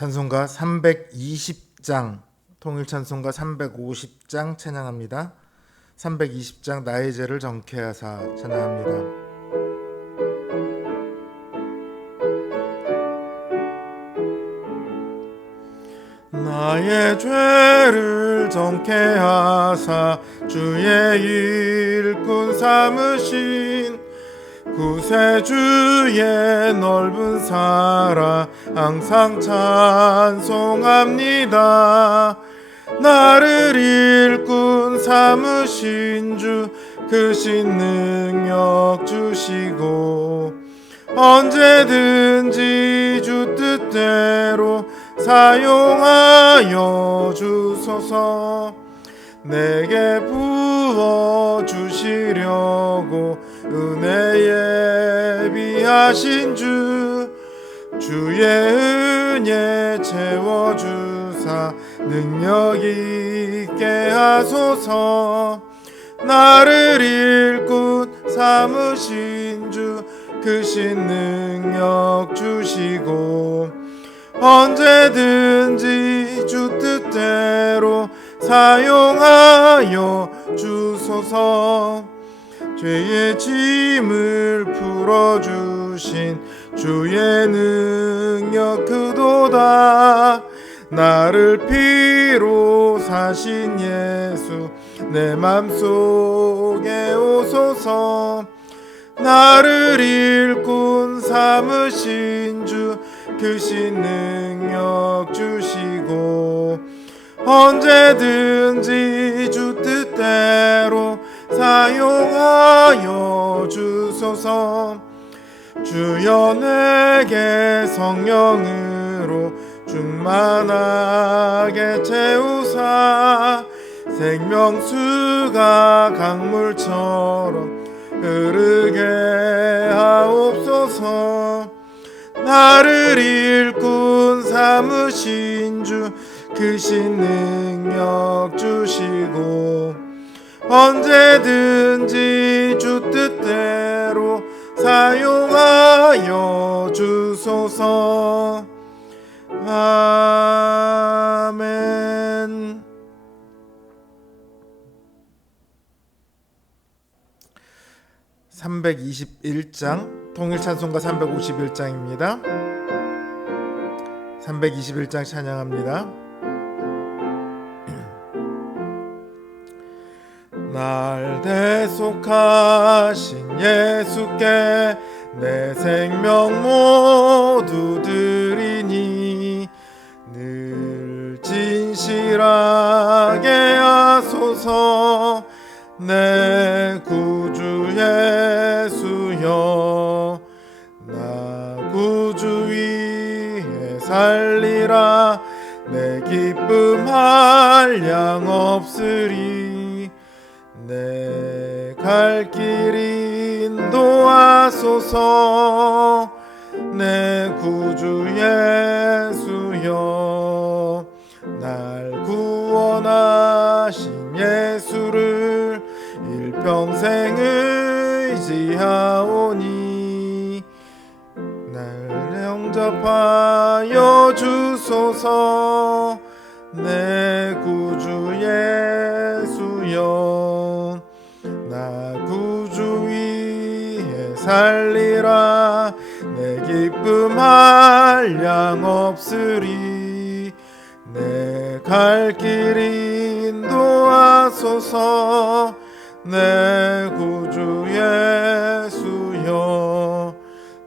찬송가 320장, 통일찬송가 350장 찬양합니다. 320장 나의 죄를 정케 하사 찬양합니다. 나의 죄를 정케 하사 주의 일꾼 삼으신 구세주의 넓은 사랑 항상 찬송합니다. 나를 일꾼 삼으신 주 크신 능력 주시고 언제든지 주 뜻대로 사용하여 주소서. 내게 부어 주시려고 은혜 예비하신 주의 은혜 채워주사 능력 있게 하소서. 나를 일꾼 삼으신 주 크신 능력 주시고 언제든지 주 뜻대로 사용하여 주소서. 죄의 짐을 풀어주신 주의 능력 크도다. 나를 피로 사신 예수 내 맘속에 오소서. 나를 일꾼 삼으신 주 크신 능력 주시고 언제든지 주 뜻대로 사용하여 주소서. 주여 내게 성령으로 충만하게 채우사 생명수가 강물처럼 흐르게 하옵소서. 나를 일꾼 삼으신 주 크신 능력 주시고 언제든지 주 뜻대로 사용하여 주소서. 아멘. (321장) 통일찬송가 351장입니다. 321장 찬양합니다. 날 대속하신 예수께 내 생명 모두 드리니 늘 진실하게 하소서. 내 구주 예수여 나 구주 위에 살리라. 내 기쁨 한량 없으리. 내 갈 길 인도하소서. 내 구주 예수여 날 구원하신 예수를 일평생 의지하오니 날 영접하여 주소서. 내 구주 예수여 나 구주 위에 살리라. 내 기쁨 한량 없으리. 내 갈 길 인도하소서. 내 구주 예수여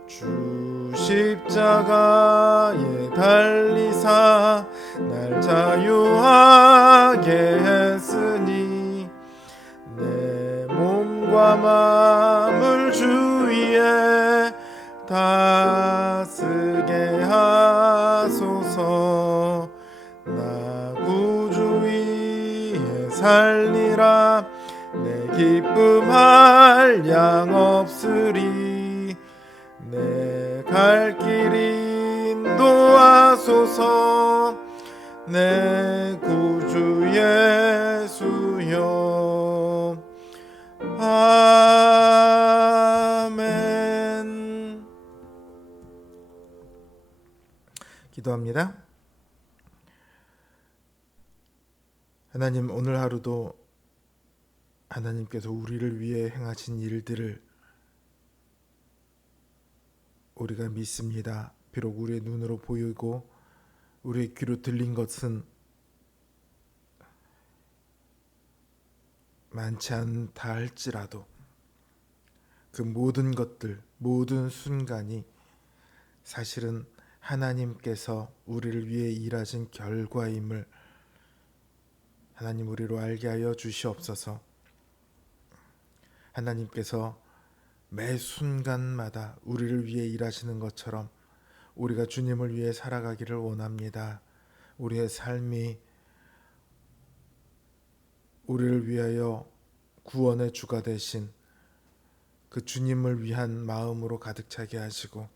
주 십자가에 달리사 날 자유하게 했으니 내 몸과 마음을 주 위에 다스게 하소서. 나 구주 위에 살리라. 내 기쁨 한량 없으리. 내 갈 길 인도하소서. 내 구주 예수여 아멘. 기도합니다. 하나님, 오늘 하루도 하나님께서 우리를 위해 행하신 일들을 우리가 믿습니다. 비록 우리의 눈으로 보이고 우리의 귀로 들린 것은 많지 않다 할지라도 그 모든 것들, 모든 순간이 사실은 하나님께서 우리를 위해 일하신 결과임을 하나님 우리로 알게 하여 주시옵소서. 하나님께서 매 순간마다 우리를 위해 일하시는 것처럼 우리가 주님을 위해 살아가기를 원합니다. 우리의 삶이 우리를 위하여 구원의 주가 되신 그 주님을 위한 마음으로 가득 차게 하시고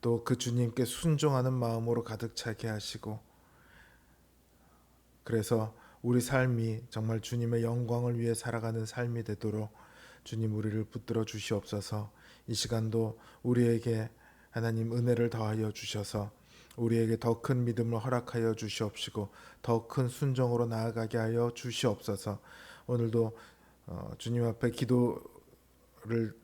또 그 주님께 순종하는 마음으로 가득 차게 하시고 그래서 우리 삶이 정말 주님의 영광을 위해 살아가는 삶이 되도록 주님 우리를 붙들어 주시옵소서. 이 시간도 우리에게 하나님 은혜를 더하여 주셔서 우리에게 더 큰 믿음을 허락하여 주시옵시고 더 큰 순종으로 나아가게 하여 주시옵소서. 오늘도 주님 앞에 기도를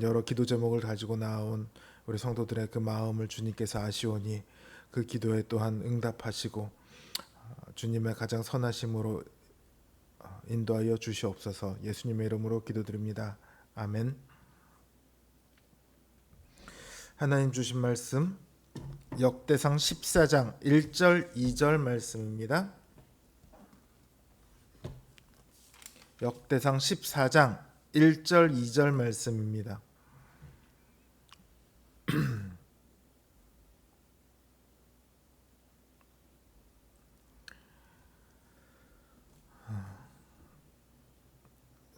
여러 기도 제목을 가지고 나온 우리 성도들의 그 마음을 주님께서 아시오니 그 기도에 또한 응답하시고 주님의 가장 선하심으로 인도하여 주시옵소서. 예수님의 이름으로 기도드립니다. 아멘. 하나님 주신 말씀 역대상 14장 1절 2절 말씀입니다. 역대상 14장 1절 2절 말씀입니다.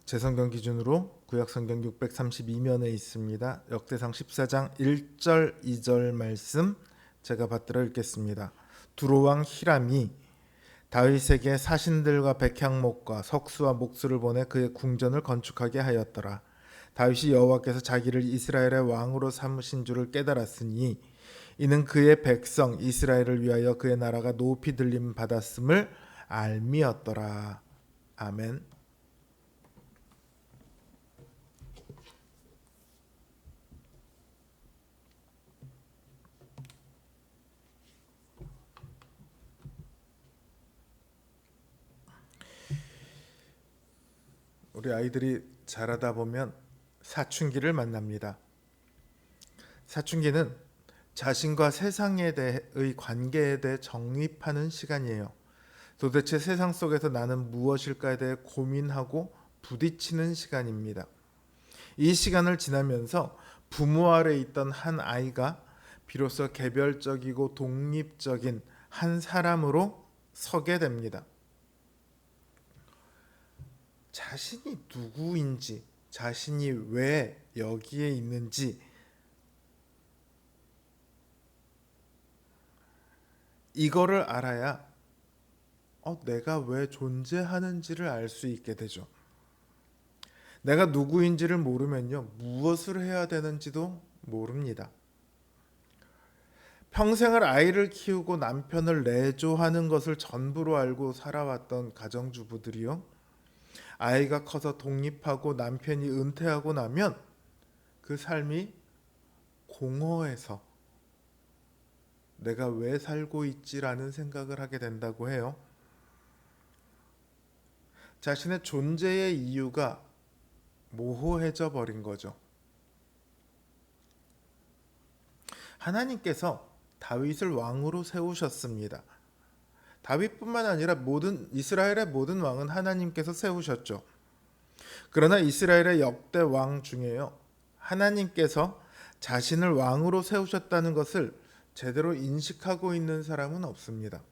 제 성경 기준으로 구약 성경 632면에 있습니다. 역대상 14장 1절 2절 말씀 제가 받들어 읽겠습니다. 두로 왕 히람이 다윗에게 사신들과 백향목과 석수와 목수를 보내 그의 궁전을 건축하게 하였더라. 다윗이 여호와께서 자기를 이스라엘의 왕으로 삼으신 줄을 깨달았으니 이는 그의 백성 이스라엘을 위하여 그의 나라가 높이 들림 받았음을 알미었더라. 아멘. 우리 아이들이 자라다 보면 사춘기를 만납니다. 사춘기는 자신과 세상에 대해의 관계에 대해 정립하는 시간이에요. 도대체 세상 속에서 나는 무엇일까에 대해 고민하고 부딪히는 시간입니다. 이 시간을 지나면서 부모 아래 있던 한 아이가 비로소 개별적이고 독립적인 한 사람으로 서게 됩니다. 자신이 누구인지, 자신이 왜 여기에 있는지 이거를 알아야 내가 왜 존재하는지를 알 수 있게 되죠. 내가 누구인지를 모르면요, 무엇을 해야 되는지도 모릅니다. 평생을 아이를 키우고 남편을 내조하는 것을 전부로 알고 살아왔던 가정주부들이요, 아이가 커서 독립하고 남편이 은퇴하고 나면 그 삶이 공허해서 내가 왜 살고 있지라는 생각을 하게 된다고 해요. 자신의 존재의 이유가 모호해져 버린 거죠. 하나님께서 다윗을 왕으로 세우셨습니다. 다윗뿐만 아니라 이스라엘의 모든 왕은 하나님께서 세우셨죠. 그러나 이스라엘의 역대 왕 중에요, 하나님께서 자신을 왕으로 세우셨다는 것을 제대로 인식하고 있는 사람은 없습니다.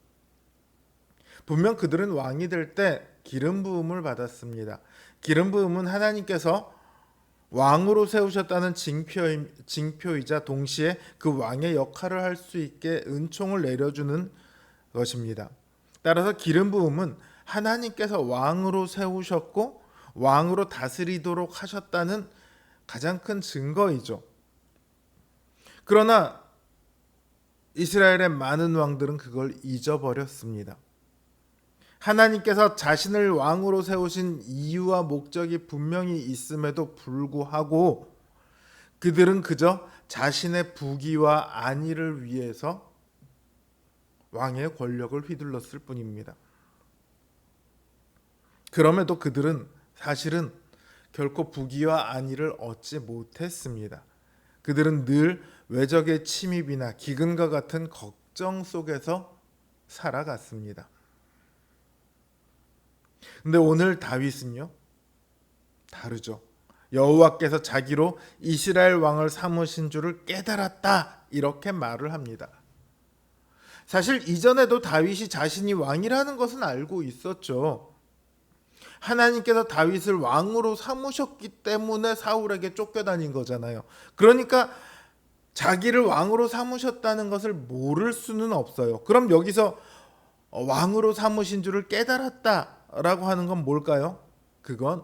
분명 그들은 왕이 될 때 기름 부음을 받았습니다. 기름 부음은 하나님께서 왕으로 세우셨다는 징표이자 동시에 그 왕의 역할을 할 수 있게 은총을 내려주는 것입니다. 따라서 기름 부음은 하나님께서 왕으로 세우셨고 왕으로 다스리도록 하셨다는 가장 큰 증거이죠. 그러나 이스라엘의 많은 왕들은 그걸 잊어버렸습니다. 하나님께서 자신을 왕으로 세우신 이유와 목적이 분명히 있음에도 불구하고 그들은 그저 자신의 부귀와 안위를 위해서 왕의 권력을 휘둘렀을 뿐입니다. 그럼에도 그들은 사실은 결코 부귀와 안위를 얻지 못했습니다. 그들은 늘 외적의 침입이나 기근과 같은 걱정 속에서 살아갔습니다. 근데 오늘 다윗은요, 다르죠. 여호와께서 자기로 이스라엘 왕을 삼으신 줄을 깨달았다, 이렇게 말을 합니다. 사실 이전에도 다윗이 자신이 왕이라는 것은 알고 있었죠. 하나님께서 다윗을 왕으로 삼으셨기 때문에 사울에게 쫓겨다닌 거잖아요. 그러니까 자기를 왕으로 삼으셨다는 것을 모를 수는 없어요. 그럼 여기서 왕으로 삼으신 줄을 깨달았다라고 하는 건 뭘까요? 그건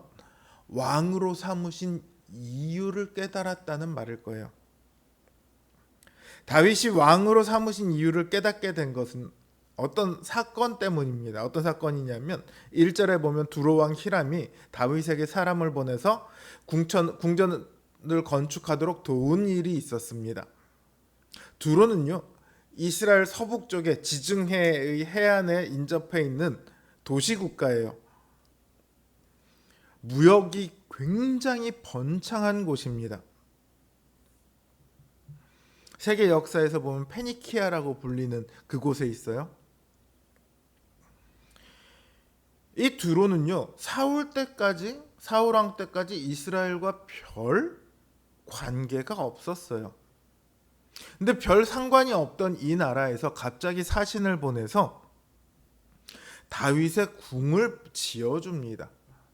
왕으로 삼으신 이유를 깨달았다는 말일 거예요. 다윗이 왕으로 삼으신 이유를 깨닫게 된 것은 어떤 사건 때문입니다. 어떤 사건이냐면 1절에 보면 두로 왕 히람이 다윗에게 사람을 보내서 궁전을 건축하도록 도운 일이 있었습니다. 두로는요, 이스라엘 서북 쪽에 지중해의 해안에 인접해 있는 도시국가예요. 무역이 굉장히 번창한 곳입니다. 세계 역사에서 보면 페니키아라고 불리는 그곳에 있어요. 이 두로는요, 사울왕 때까지 이스라엘과 별 관계가 없었어요. 근데 별 상관이 없던 이 나라에서 갑자기 사신을 보내서 다윗의 궁을 지어줍니다.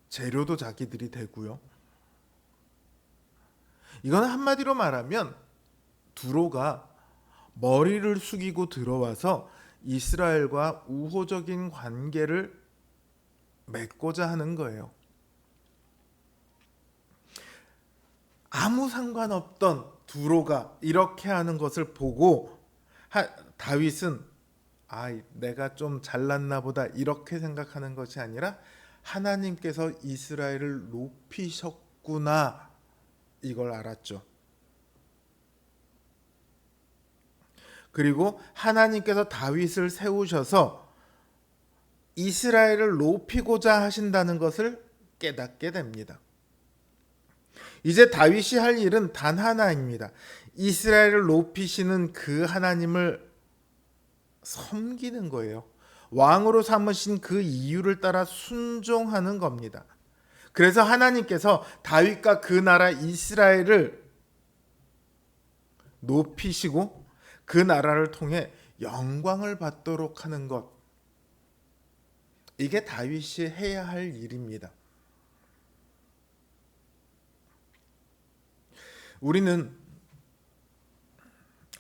재료도 자기들이 대고요. 이건 한마디로 말하면 두로가 머리를 숙이고 들어와서 이스라엘과 우호적인 관계를 맺고자 하는 거예요. 아무 상관없던 두로가 이렇게 하는 것을 보고 다윗은 내가 좀 잘났나 보다 이렇게 생각하는 것이 아니라 하나님께서 이스라엘을 높이셨구나, 이걸 알았죠. 그리고 하나님께서 다윗을 세우셔서 이스라엘을 높이고자 하신다는 것을 깨닫게 됩니다. 이제 다윗이 할 일은 단 하나입니다. 이스라엘을 높이시는 그 하나님을 섬기는 거예요. 왕으로 삼으신 그 이유를 따라 순종하는 겁니다. 그래서 하나님께서 다윗과 그 나라 이스라엘을 높이시고 그 나라를 통해 영광을 받도록 하는 것, 이게 다윗이 해야 할 일입니다. 우리는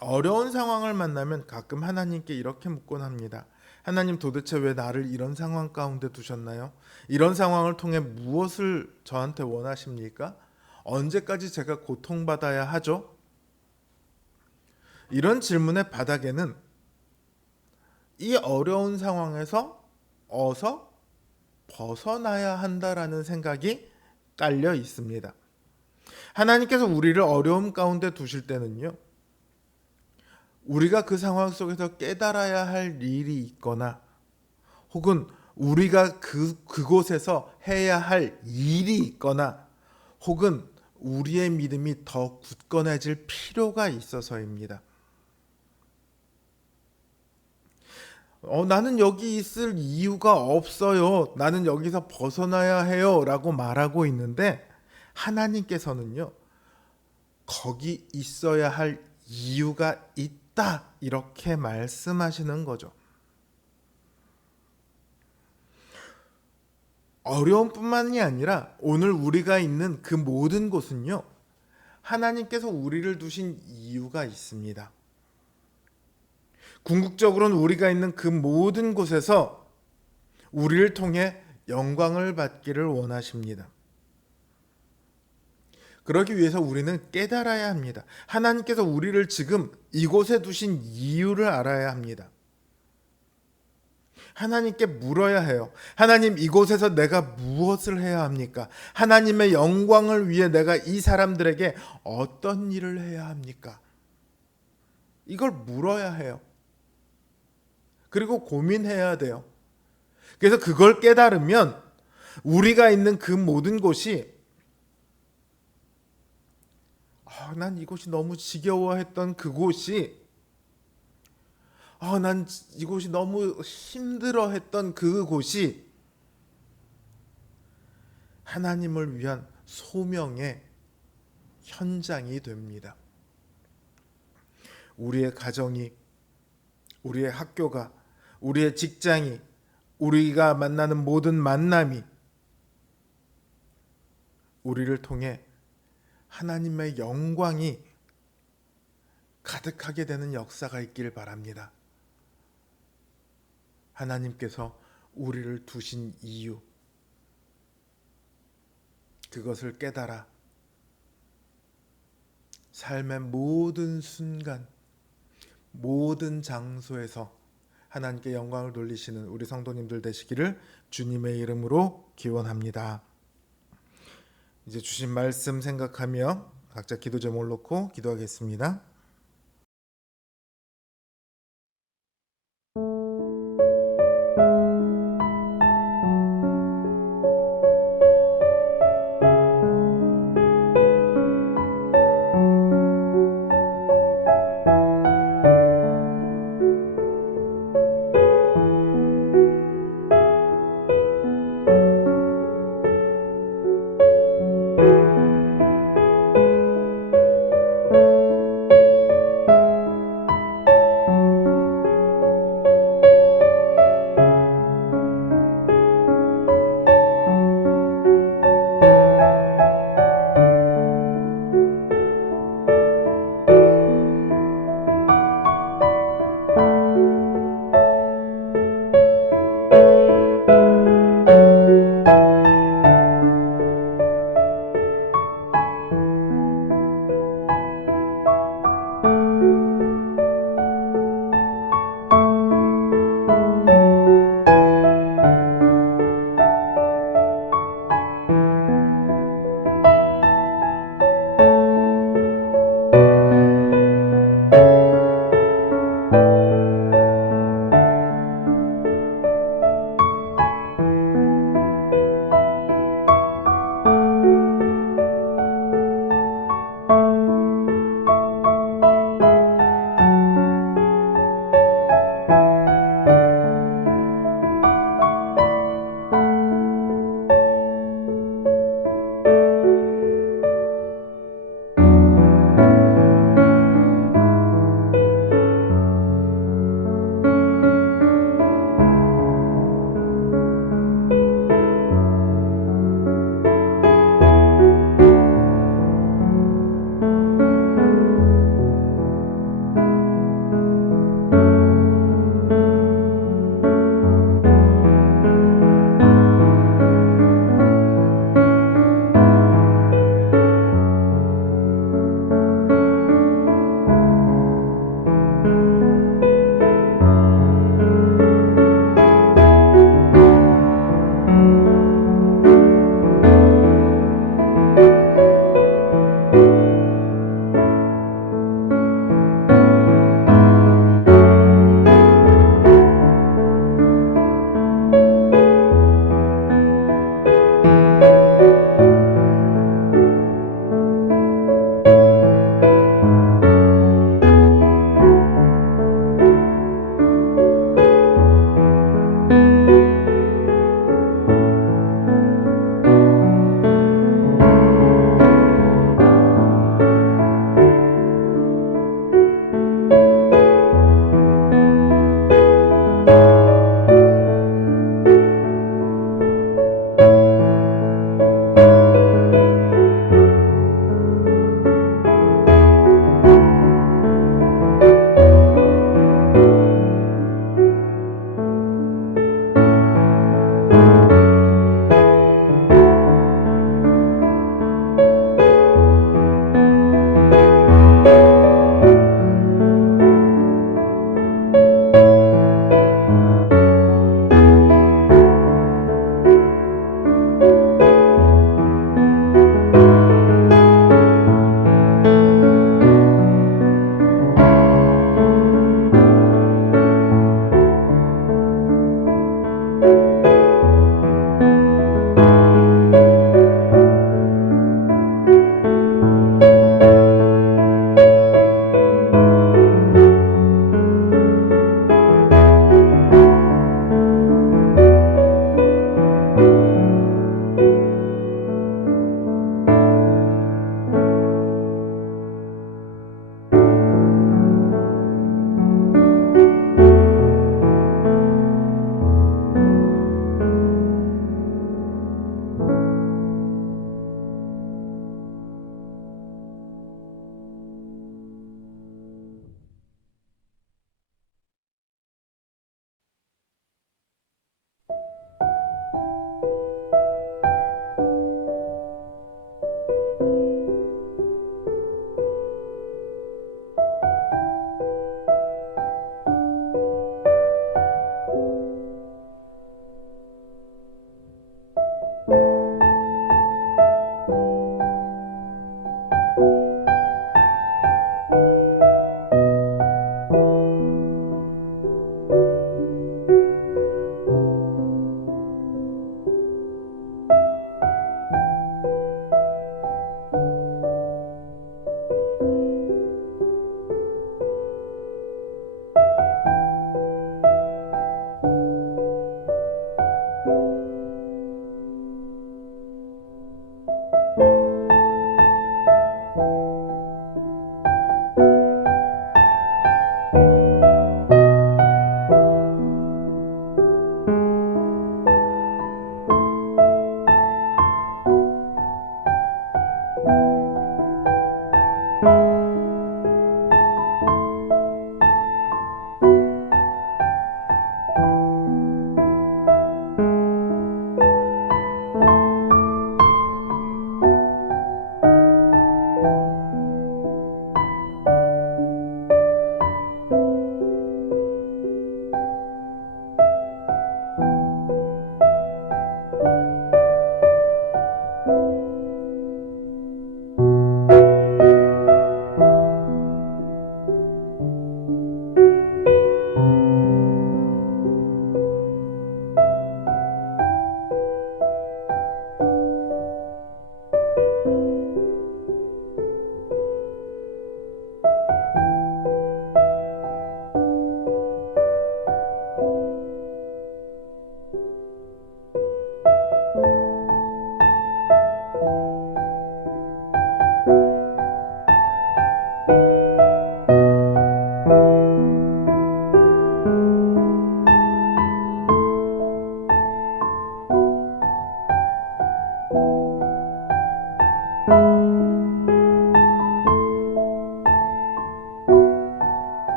어려운 상황을 만나면 가끔 하나님께 이렇게 묻곤 합니다. 하나님, 도대체 왜 나를 이런 상황 가운데 두셨나요? 이런 상황을 통해 무엇을 저한테 원하십니까? 언제까지 제가 고통받아야 하죠? 이런 질문의 바닥에는 이 어려운 상황에서 어서 벗어나야 한다라는 생각이 깔려 있습니다. 하나님께서 우리를 어려움 가운데 두실 때는요, 우리가 그 상황 속에서 깨달아야 할 일이 있거나 혹은 우리가 그곳에서 해야 할 일이 있거나 혹은 우리의 믿음이 더 굳건해질 필요가 있어서입니다. 나는 여기 있을 이유가 없어요. 나는 여기서 벗어나야 해요. 라고 말하고 있는데 하나님께서는요, 거기 있어야 할 이유가 있다, 이렇게 말씀하시는 거죠. 어려움뿐만이 아니라 오늘 우리가 있는 그 모든 곳은요, 하나님께서 우리를 두신 이유가 있습니다. 궁극적으로는 우리가 있는 그 모든 곳에서 우리를 통해 영광을 받기를 원하십니다. 그러기 위해서 우리는 깨달아야 합니다. 하나님께서 우리를 지금 이곳에 두신 이유를 알아야 합니다. 하나님께 물어야 해요. 하나님, 이곳에서 내가 무엇을 해야 합니까? 하나님의 영광을 위해 내가 이 사람들에게 어떤 일을 해야 합니까? 이걸 물어야 해요. 그리고 고민해야 돼요. 그래서 그걸 깨달으면 우리가 있는 그 모든 곳이 난 이곳이 너무 지겨워했던 그곳이 난 이곳이 너무 힘들어했던 그곳이 하나님을 위한 소명의 현장이 됩니다. 우리의 가정이, 우리의 학교가, 우리의 직장이, 우리가 만나는 모든 만남이 우리를 통해 하나님의 영광이 가득하게 되는 역사가 있길 바랍니다. 하나님께서 우리를 두신 이유, 그것을 깨달아 삶의 모든 순간, 모든 장소에서 하나님께 영광을 돌리시는 우리 성도님들 되시기를 주님의 이름으로 기원합니다. 이제 주신 말씀 생각하며 각자 기도 제목을 놓고 기도하겠습니다.